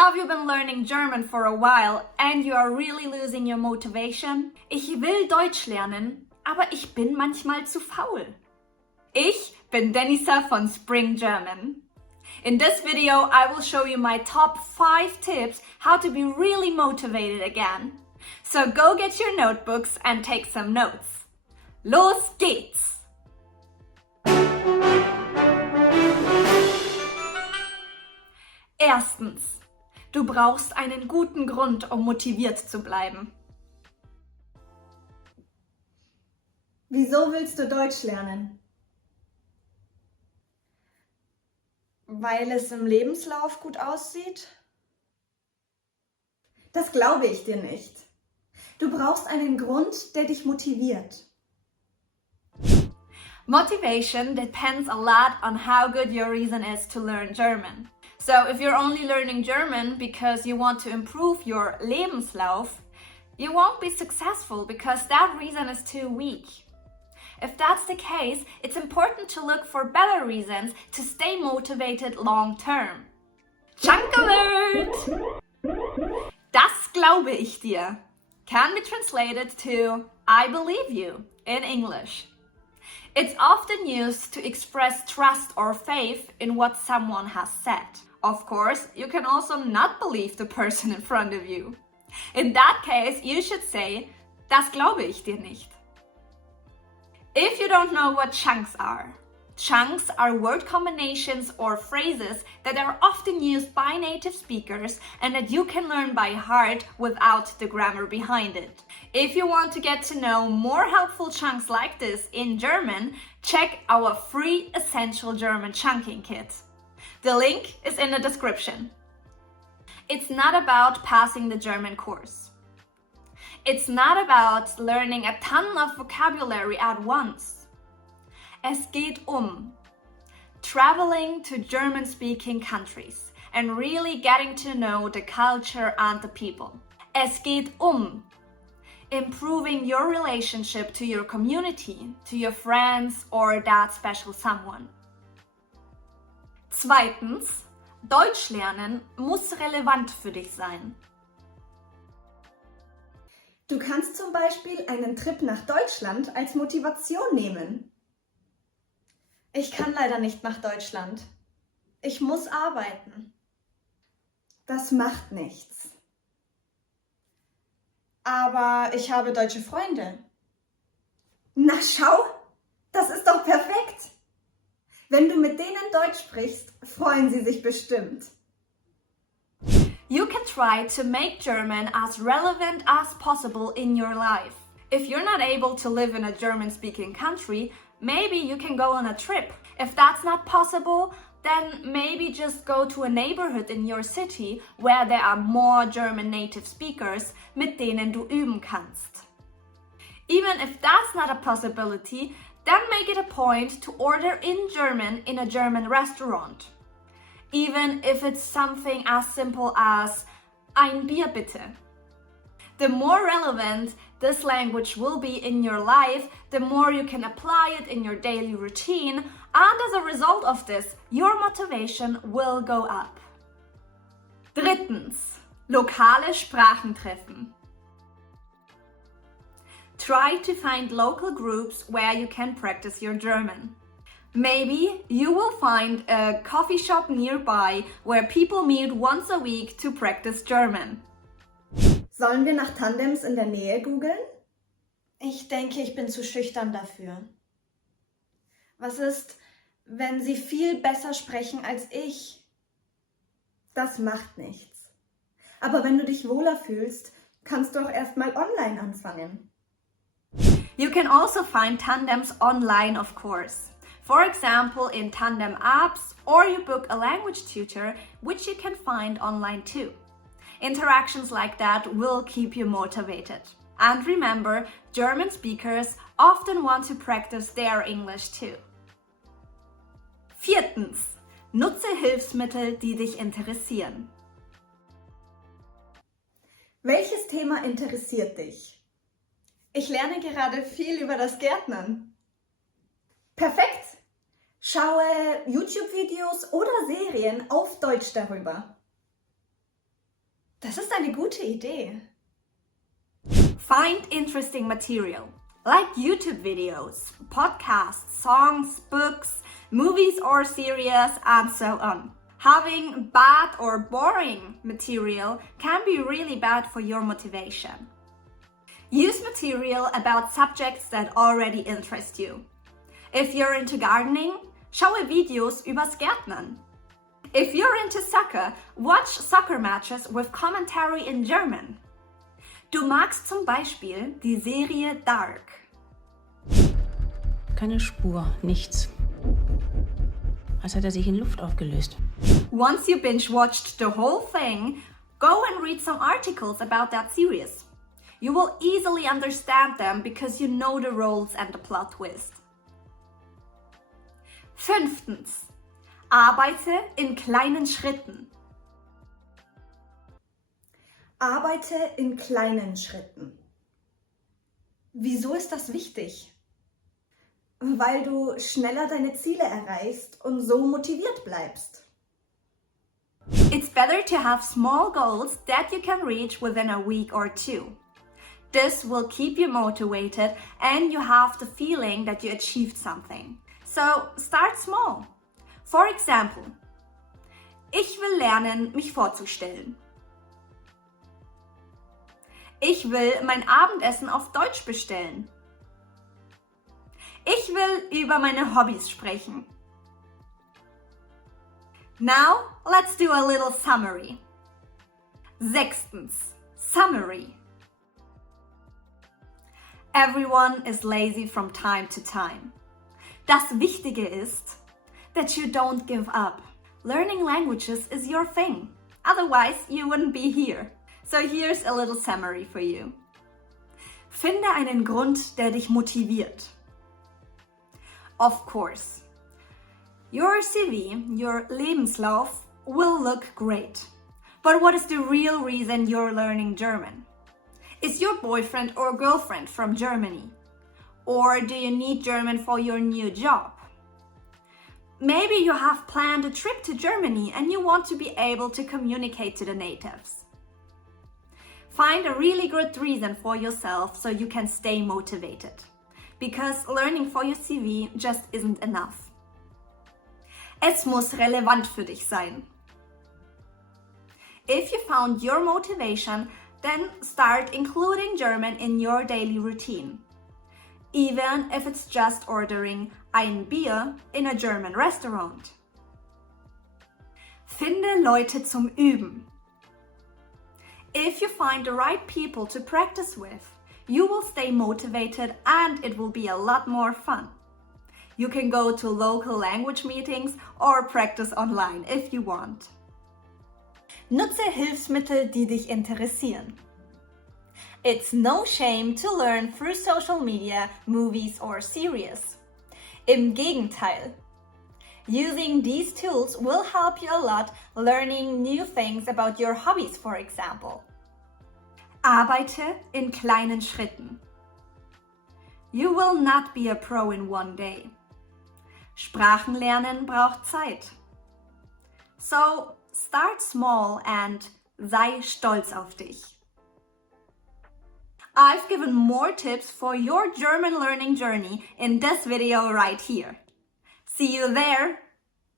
Have you been learning German for a while and you are really losing your motivation? Ich will Deutsch lernen, aber ich bin manchmal zu faul. Ich bin Denisa von Spring German. In this video, I will show you my top 5 tips how to be really motivated again. So go get your notebooks and take some notes. Los geht's! Erstens. Du brauchst einen guten Grund, um motiviert zu bleiben. Wieso willst du Deutsch lernen? Weil es im Lebenslauf gut aussieht? Das glaube ich dir nicht. Du brauchst einen Grund, der dich motiviert. Motivation depends a lot on how good your reason is to learn German. So if you're only learning German because you want to improve your Lebenslauf, you won't be successful because that reason is too weak. If that's the case, it's important to look for better reasons to stay motivated long term. Chunk alert! Das glaube ich dir can be translated to I believe you in English. It's often used to express trust or faith in what someone has said. Of course, you can also not believe the person in front of you. In that case, you should say, das glaube ich dir nicht. If you don't know what chunks are word combinations or phrases that are often used by native speakers and that you can learn by heart without the grammar behind it. If you want to get to know more helpful chunks like this in German, check our free Essential German Chunking Kit. The link is in the description. It's not about passing the German course. It's not about learning a ton of vocabulary at once. Es geht traveling to German-speaking countries and really getting to know the culture and the people. Es geht improving your relationship to your community, to your friends or that special someone. Zweitens, Deutsch lernen muss relevant für dich sein. Du kannst zum Beispiel einen Trip nach Deutschland als Motivation nehmen. Ich kann leider nicht nach Deutschland. Ich muss arbeiten. Das macht nichts. Aber ich habe deutsche Freunde. Na schau, das ist doch perfekt. Wenn du mit denen Deutsch sprichst, freuen sie sich bestimmt. You can try to make German as relevant as possible in your life. If you're not able to live in a German-speaking country, maybe you can go on a trip. If that's not possible, then maybe just go to a neighborhood in your city where there are more German native speakers, mit denen du üben kannst. Even if that's not a possibility, then make it a point to order in German in a German restaurant. Even if it's something as simple as ein Bier bitte. The more relevant this language will be in your life, the more you can apply it in your daily routine, and as a result of this, your motivation will go up. Drittens, lokale Sprachentreffen. Try to find local groups where you can practice your German. Maybe you will find a coffee shop nearby where people meet once a week to practice German. Sollen wir nach Tandems in der Nähe googeln? Ich denke, ich bin zu schüchtern dafür. Was ist, wenn sie viel besser sprechen als ich? Das macht nichts. Aber wenn du dich wohler fühlst, kannst du auch erstmal online anfangen. You can also find tandems online, of course. For example, in tandem apps, or you book a language tutor, which you can find online too. Interactions like that will keep you motivated. And remember, German speakers often want to practice their English too. Viertens, nutze Hilfsmittel, die dich interessieren. Welches Thema interessiert dich? Ich lerne gerade viel über das Gärtnern. Perfekt! Schaue YouTube-Videos oder Serien auf Deutsch darüber. Das ist eine gute Idee. Find interesting material, like YouTube videos, podcasts, songs, books, movies or series, and so on. Having bad or boring material can be really bad for your motivation. Use material about subjects that already interest you. If you're into gardening, schaue Videos übers Gärtnern. If you're into soccer, watch soccer matches with commentary in German. Du magst zum Beispiel die Serie Dark. Keine Spur, nichts. Als hätte er sich in Luft aufgelöst. Once you binge-watched the whole thing, go and read some articles about that series. You will easily understand them because you know the roles and the plot twist. 5. Arbeite in kleinen Schritten. Arbeite in kleinen Schritten. Wieso ist das wichtig? Weil du schneller deine Ziele erreichst und so motiviert bleibst. It's better to have small goals that you can reach within a week or 2. This will keep you motivated and you have the feeling that you achieved something. So start small. For example, ich will lernen, mich vorzustellen. Ich will mein Abendessen auf Deutsch bestellen. Ich will über meine Hobbys sprechen. Now, let's do a little summary. 6. Summary. Everyone is lazy from time to time. Das Wichtige ist, that you don't give up. Learning languages is your thing. Otherwise, you wouldn't be here. So here's a little summary for you. Finde einen Grund, der dich motiviert. Of course, your CV, your Lebenslauf, will look great. But what is the real reason you're learning German? Is your boyfriend or girlfriend from Germany? Or do you need German for your new job? Maybe you have planned a trip to Germany and you want to be able to communicate to the natives. Find a really good reason for yourself so you can stay motivated. Because learning for your CV just isn't enough. Es muss relevant für dich sein. If you found your motivation, then start including German in your daily routine. Even if it's just ordering ein Bier in a German restaurant. Finde Leute zum Üben. If you find the right people to practice with, you will stay motivated and it will be a lot more fun. You can go to local language meetings or practice online if you want. Nutze Hilfsmittel, die dich interessieren. It's no shame to learn through social media, movies or series. Im Gegenteil. Using these tools will help you a lot learning new things about your hobbies, for example. Arbeite in kleinen Schritten. You will not be a pro in one day. Sprachen lernen braucht Zeit. So start small and sei stolz auf dich. I've given more tips for your German learning journey in this video right here. See you there!